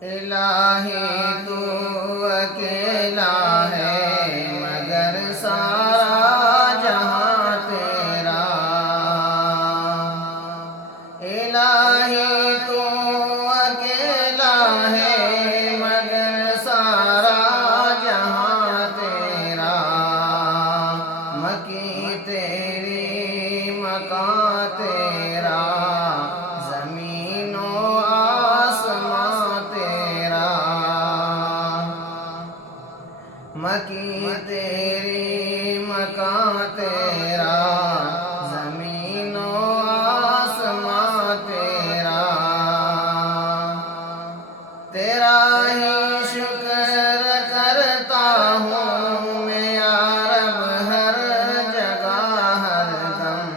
الہی تو اکیلا ہے مگر سارا جہاں تیرا، الہی تو اکیلا ہے مگر سارا جہاں تیرا، مکی تیری مکان تیرا، زمین و آسمان تیرا، مکی تیری مکان تیرا، زمین و آسمان تیرا، تیرا ہی شکر کرتا ہوں میں یا رب ہر جگہ ہر دم،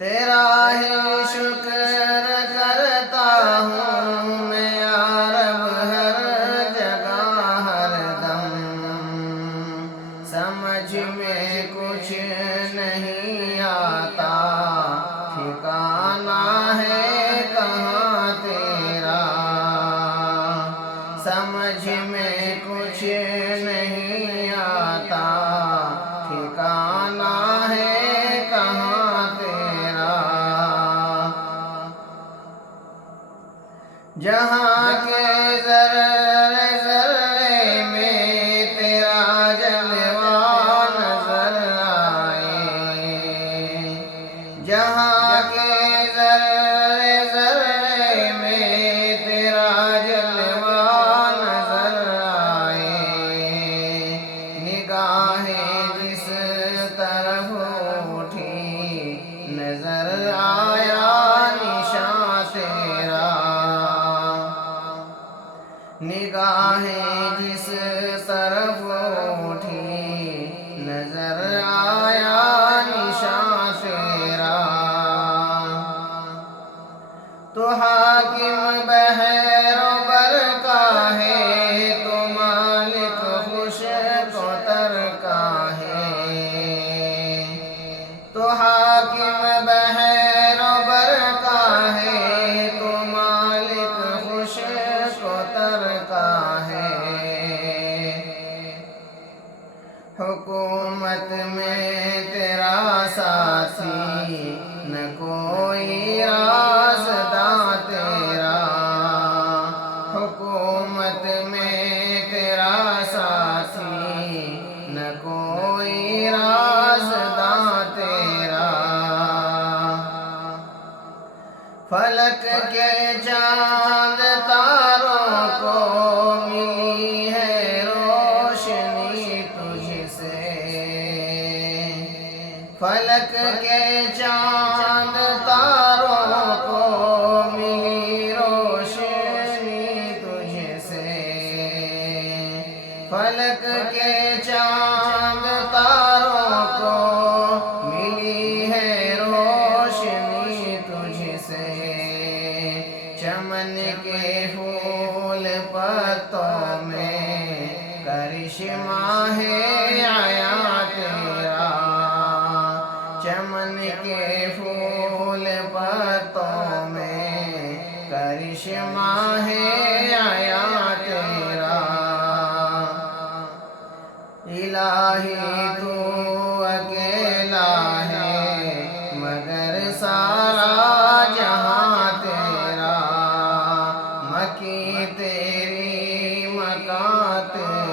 تیرا ہی شکر کرتا ہوں میں یا رب ہر جگہ ہر دم، سمجھ میں کچھ نہیں آتا ٹھکانہ ہے کہاں تیرا، سمجھ میں کچھ نہیں آتا ٹھکانہ ہے کہاں تیرا، جہاں کے ذرے ذرے میں تیرا جلوہ نظر آئے، جہاں کے ذرے ذرے میں تیرا جلوہ نظر آئے، نگاہیں جس طرف اٹھی نظر آیا نشاں تیرا، نگاہیں جس طرف اٹھی نظر آیا نشاں تیرا، تو حاکم بحر و بر کا ہے، تو مالک خوش کو تر کا ہے، تو حاکم بحر و بر کا ہے، تو مالک خوش کو تر کا ہے، حکومت میں تیرا ساتھی نہ کوئی رازداں تیرا، حکومت میں تیرا ساتھی نہ کوئی رازداں تیرا، فلک کے چاند تاروں کو ملی ہے روشنی تجھ سے، فلک کے چاند تاروں کو ملی روشنی تجھ سے، فلک کے چاند تاروں کو ملی ہے روشنی تجھ سے، چمن کے پھول پتوں میں کرشمہ ہے عیاں تیرا، چمن کے پھول پتوں میں کرشمہ ہے عیاں تیرا، الہی تو اکیلا ہے مگر سارا جہاں تیرا، مکی تیری مکان تیرا۔